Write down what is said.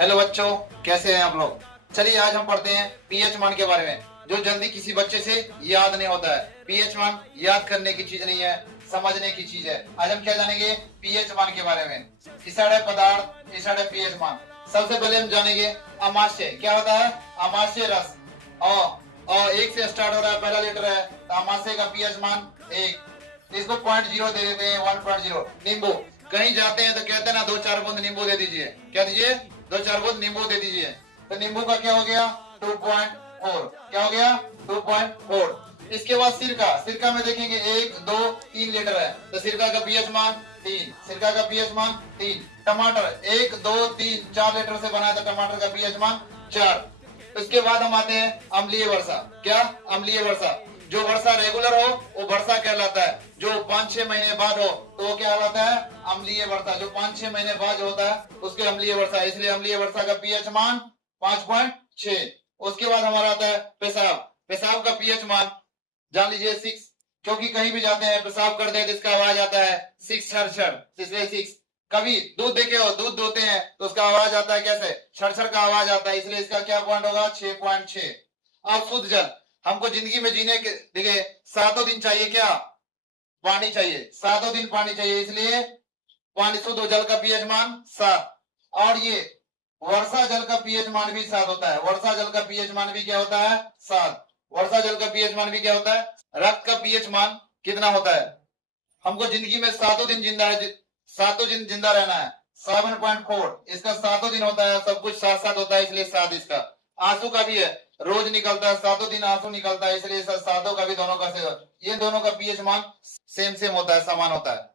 Hello बच्चों, कैसे हैं आप लोग। चलिए आज हम पढ़ते हैं पीएच मान के बारे में, जो जल्दी किसी बच्चे से याद नहीं होता है। पीएच मान याद करने की चीज नहीं है, समझने की चीज है। आज हम क्या जानेंगे पीएच मान के बारे में। इस साइड है पदार्थ, इस साइड है पीएच मान। सबसे पहले हम जानेंगे अमाशय क्या होता है। अमाशय रस एक से स्टार्ट हो रहा है, पहला लेटर है तो अमाशय का पीएच मान एक। इसको 0.0 दे देते हैं, 1.0। नींबू, कहीं जाते हैं तो कहते हैं ना 2-4 बूंद नींबू दे दीजिए। क्या दीजिए? 2-4 बूंद नींबू दे दीजिए। तो नींबू का क्या हो गया? 2.4। क्या हो गया? 2.4। इसके बाद सिरका, सिरका में देखेंगे 1, 2, 3 लीटर है तो सिरका का पीएच मान 3। सिरका का पीएच मान 3। टमाटर 1, 2, 3, 4 लीटर से बना तो टमाटर का पीएच मान 4। इसके बाद हम आते हैं अम्लीय वर्षा। क्या? अम्लीय वर्षा। जो वर्षा रेगुलर हो वो वर्षा कहलाता है, जो 5-6 महीने बाद हो तो वो क्या कहलाता है? अम्लीय वर्षा। जो 5-6 महीने बाद होता है उसके अम्लीय वर्षा, इसलिए अम्लीय वर्षा का पीएच मान 5.6। उसके बाद हमारा आता है पेशाब। पेशाब का पीएच मान जान लीजिए 6, क्योंकि कहीं भी जाते हैं पेशाब करते हैं तो इसका आवाज आता है 6 छर, इसलिए 6। कभी दूध देखे हो, दूध दोते हैं तो उसका आवाज आता है कैसे? छर का आवाज आता है, इसलिए इसका क्या पॉइंट होगा? 6.6। अब शुद्ध जल, हमको जिंदगी में जीने के देखिए 7 दिन चाहिए। क्या? पानी चाहिए। 7 दिन पानी चाहिए, इसलिए पानी शुद्ध जल का पीएच मान 7। और ये वर्षा जल का पीएच मान भी 7 होता है। वर्षा जल का पीएच मान भी क्या होता है? 7। वर्षा जल का पीएच मान भी क्या होता है? रक्त का पीएच मान कितना होता है? हमको जिंदगी में 7 दिन जिंदा है, 7 दिन जिंदा रहना है। 7.4 इसका 7 दिन होता है, सब कुछ साथ साथ होता है, इसलिए 7 इसका। आंसू का भी है, रोज निकलता है, 7 दिन आंसू निकलता है, इसलिए 7 का भी दोनों का ये दोनों का पीएच मान सेम होता है, समान होता है।